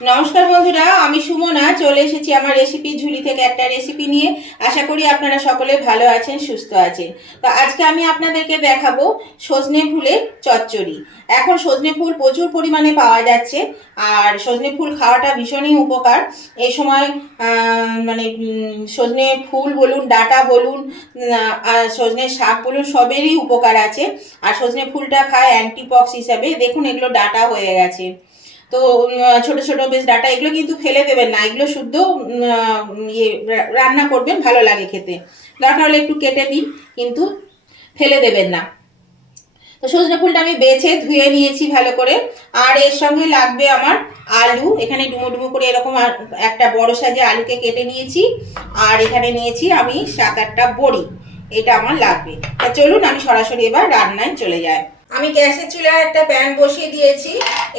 নমস্কার বন্ধুরা, আমি সুমনা চলে এসেছি আমার রেসিপি ঝুলি থেকে একটা রেসিপি নিয়ে। আশা করি আপনারা সকলে ভালো আছেন, সুস্থ আছেন। তো আজকে আমি আপনাদেরকে দেখাবো সজনে ফুলের চচ্চড়ি। এখন সজনে ফুল প্রচুর পরিমাণে পাওয়া যাচ্ছে, আর সজনে ফুল খাওয়াটা ভীষণই উপকার। এই সময় সজনে ফুল বলুন, ডাঁটা বলুন, আর সজনে শাক বলুন, সবেরই উপকার আছে। আর সজনে ফুলটা খায় অ্যান্টিপক্স হিসাবে। দেখুন এগুলো ডাঁটা হয়ে গেছে। তো ছোট ছোট বেশ ডাটা, এগুলো কিন্তু ফেলে দেবেন না, এগুলো শুদ্ধ রান্না করবেন, ভালো লাগে খেতে। দরকার হলে একটু কেটে দিন, কিন্তু ফেলে দেবেন না। তো সজনে ফুলটা আমি বেছে ধুয়ে নিয়েছি ভালো করে। আর এর সঙ্গে লাগবে আমার আলু। এখানে ডুমো ডুমো করে এরকম একটা বড় সাইজের আলুকে কেটে নিয়েছি। আর এখানে নিয়েছি আমি 7-8টা বড়ি, এটা আমার লাগবে। তা চলুন আমি সরাসরি এবার রান্নায় চলে যাই। আমি গ্যাসের চুলায় একটা প্যান বসিয়ে দিয়েছি,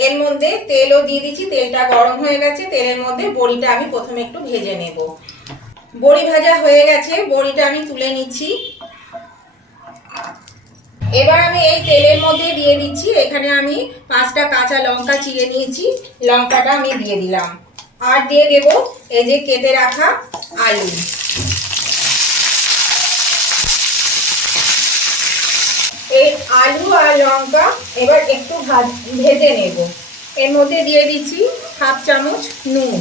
এর মধ্যে তেলও দিয়ে দিচ্ছি। তেলটা গরম হয়ে গেছে, তেলের মধ্যে বড়িটা আমি প্রথমে একটু ভেজে নেব। বড়ি ভাজা হয়ে গেছে, বড়িটা আমি তুলে নিচ্ছি। এবার আমি এই তেলের মধ্যে দিয়ে দিচ্ছি, এখানে আমি 5টা কাঁচা লঙ্কা চিড়ে নিয়েছি, লঙ্কাটা আমি দিয়ে দিলাম। আর দিয়ে দেব এই যে কেটে রাখা আলু। এই আলু আর লঙ্কা এবার একটু ভেজে নেব। এর মধ্যে দিয়ে দিচ্ছি 1/2 চামচ নুন,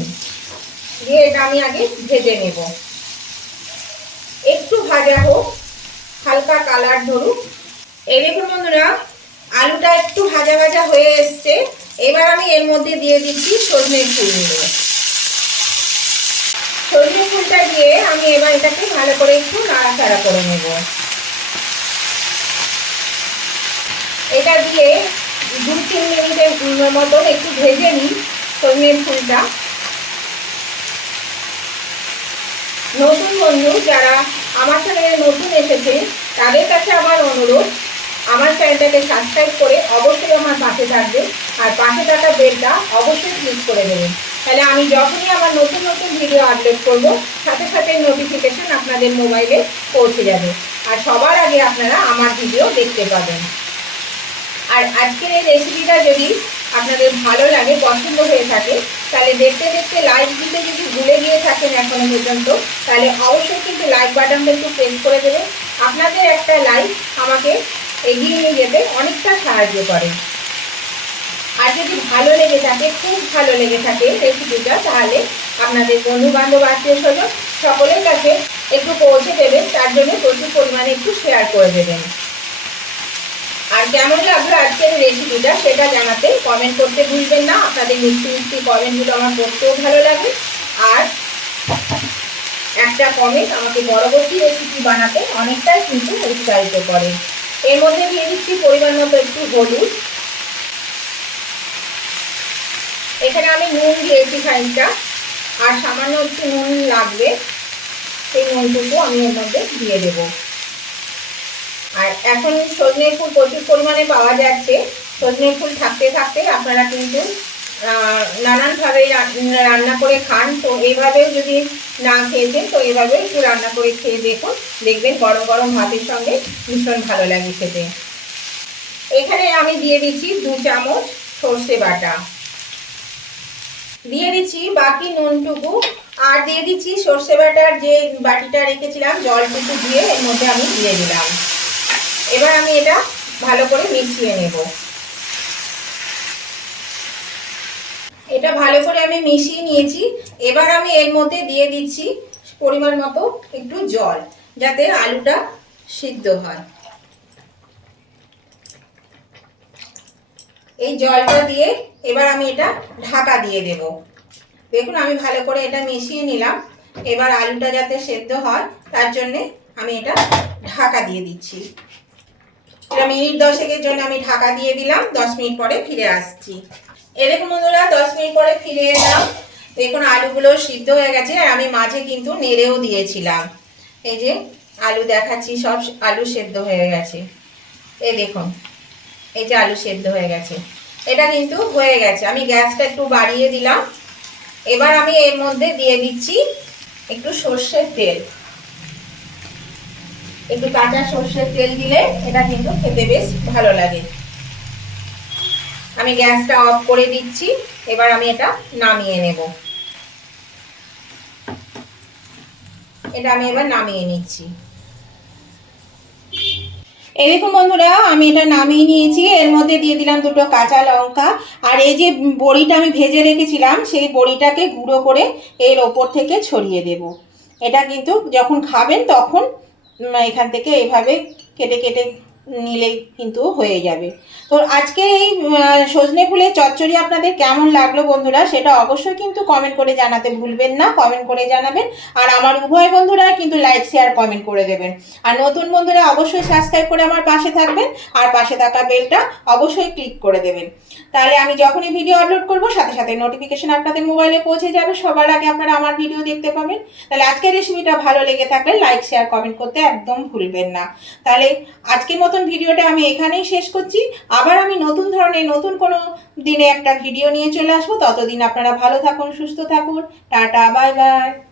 দিয়ে এটা আমি আগে ভেজে নেব। একটু ভাজা হোক, হালকা কালার ধরুক। এই দেখুন বন্ধুরা, আলুটা একটু ভাজা ভাজা হয়ে এসছে। এবার আমি এর মধ্যে দিয়ে দিচ্ছি সজনে ফুলগুলো। সজনে ফুলটা দিয়ে আমি এবার এটাকে ভালো করে একটু নাড়াচাড়া করে নেব। এটা দিয়ে 2-3 মিনিটের মতন একটু ভেজে নিই সজনে ফুলটা। নতুন বন্ধু যারা আমার চ্যানেলে নতুন এসেছে, তাদের কাছে আমার অনুরোধ, আমার চ্যানেলটাকে সাবস্ক্রাইব করে অবশ্যই আমার পাশে থাকবে। আর পাশে থাকা বেলটা অবশ্যই ক্লিক করে দেবেন, তাহলে আমি যখনই আমার নতুন নতুন ভিডিও আপলোড করব, সাথে সাথে নোটিফিকেশন আপনাদের মোবাইলে পৌঁছে যাবে, আর সবার আগে আপনারা আমার ভিডিও দেখতে পাবেন। আর আজকের এই রেসিপিটা যদি আপনাদের ভালো লাগে, পছন্দ হয়ে থাকে, তাহলে দেখতে দেখতে লাইক দিতে যদি ভুলে গিয়ে থাকেন এখনো পর্যন্ত, তাহলে অবশ্যই কিন্তু লাইক বাটনটা একটু প্রেস করে দেবেন। আপনাদের একটা লাইক আমাকে এগিয়ে নিয়ে যেতে অনেকটা সাহায্য করে। আর যদি ভালো লেগে থাকে, খুব ভালো লেগে থাকে রেসিপিটা, তাহলে আপনাদের বন্ধু বান্ধব, আত্মীয় স্বজন সকলের কাছে একটু পৌঁছে দেবেন। তার জন্য প্রচুর পরিমাণে একটু শেয়ার করে দেবেন। আর কেমন লাগলো আজকের রেসিপিটা সেটা জানাতে কমেন্ট করতে ভুলবেন না। আপনাদের মিষ্টি মিষ্টি কমেন্টগুলো আমার পড়তেও ভালো লাগে, আর একটা কমেন্ট আমাকে পরবর্তী রেসিপি বানাতে অনেকটাই কিন্তু উৎসাহিত করে। এর মধ্যে দিয়ে দিচ্ছি পরিমাণ মতো একটু হলুদ। এখানে আমি নুন দিয়েছি খানিকটা, আর সামান্য একটু নুন লাগবে, সেই নুনটুকু আমি এর মধ্যে দিয়ে দেবো। আর এখন সজনে ফুল প্রচুর পরিমাণে পাওয়া যাচ্ছে। সজনে ফুল থাকতে থাকতে আপনারা কিন্তু নানানভাবে রান্না করে খান। তো এইভাবেও যদি না খেয়েছেন, তো এইভাবে একটু রান্না করে খেয়ে দেখুন, দেখবেন গরম গরম ভাতের সঙ্গে ভীষণ ভালো লাগে খেতে। এখানে আমি দিয়ে দিচ্ছি 2 চামচ সর্ষে বাটা, দিয়ে দিচ্ছি বাকি নুনটুকু, আর দিয়ে দিচ্ছি সর্ষে বাটার যে বাটিটা রেখেছিলাম জলটুকু দিয়ে এর মধ্যে আমি দিয়ে দিলাম। এবার আমি এটা ভালো করে মিশিয়ে নেব। এটা ভালো করে আমি মিশিয়ে নিয়েছি। এবার আমি এর মধ্যে দিয়ে দিচ্ছি পরিমাণ মতো একটু জল, যাতে আলুটা সিদ্ধ হয়। এই জলটা দিয়ে এবার আমি এটা ঢাকা দিয়ে দেব। দেখুন আমি ভালো করে এটা মিশিয়ে নিলাম। এবার আলুটা যাতে সেদ্ধ হয়, তার জন্যে আমি এটা ঢাকা দিয়ে দিচ্ছি। মিনিট 10-এর জন্য আমি ঢাকা দিয়ে দিলাম। 10 মিনিট পরে ফিরে আসছি। এরকম বন্ধুরা 10 মিনিট পরে ফিরে এলাম। দেখুন আলুগুলো সিদ্ধ হয়ে গেছে, আর আমি মাঝে কিন্তু নেড়েও দিয়েছিলাম। এই যে আলু দেখাচ্ছি, সব আলু সেদ্ধ হয়ে গেছে। এই দেখুন, এই যে আলু সেদ্ধ হয়ে গেছে, এটা কিন্তু হয়ে গেছে। আমি গ্যাসটা একটু বাড়িয়ে দিলাম। এবার আমি এর মধ্যে দিয়ে দিচ্ছি একটু সর্ষের তেল। একটু কাঁচা সর্ষের তেল দিলে এটা কিন্তু খেতে বেশ ভালো লাগে। আমি গ্যাসটা অফ করে দিচ্ছি। এবার আমি এটা নামিয়ে নেব। এটা আমি এবার নামিয়ে নিচ্ছি। এই দেখুন বন্ধুরা, আমি এটা নামিয়ে নিয়েছি। এর মধ্যে দিয়ে দিলাম দুটো কাঁচা লঙ্কা, আর এই যে বড়িটা আমি ভেজে রেখেছিলাম সেই বড়িটাকে গুঁড়ো করে এর ওপর থেকে ছড়িয়ে দেব। এটা কিন্তু যখন খাবেন তখন এখান থেকে এইভাবে কেটে কেটে নিলেই কিন্তু হয়ে যাবে। তো আজকে এই সজনে ফুলের চচ্চড়ি আপনাদের কেমন লাগলো বন্ধুরা, সেটা অবশ্যই কিন্তু কমেন্ট করে জানাতে ভুলবেন না। কমেন্ট করে জানাবেন। আর আমার উভয় বন্ধুরা কিন্তু লাইক শেয়ার কমেন্ট করে দেবেন। আর নতুন বন্ধুরা অবশ্যই সাবস্ক্রাইব করে আমার পাশে থাকবেন, আর পাশে থাকা বেলটা অবশ্যই ক্লিক করে দেবেন। তাহলে আমি যখনই ভিডিও আপলোড করব সাথে সাথে নোটিফিকেশন আপনাদের মোবাইলে পৌঁছে যাবে, সবার আগে আপনারা আমার ভিডিও দেখতে পাবেন। তাহলে আজকের রেসিপিটা ভালো লেগে থাকলে লাইক শেয়ার কমেন্ট করতে একদম ভুলবেন না। তাহলে আজকের মতন ভিডিওটা আমি এখানেই শেষ করছি। আবার আমি নতুন ধরনের নতুন কোনো দিনে একটা ভিডিও নিয়ে চলে আসবো। ততদিন আপনারা ভালো থাকুন, সুস্থ থাকুন। Tata, bye bye.